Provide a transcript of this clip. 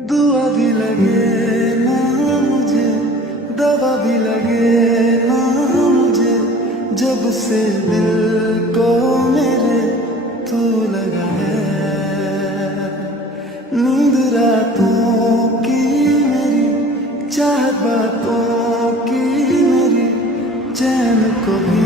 दुआ भी लगे ना मुझे, दवा भी लगे ना मुझे, जब से दिल को मेरे तू लगा है। नींद रातों की मेरी, चाहत बातों की मेरी, चैन को भी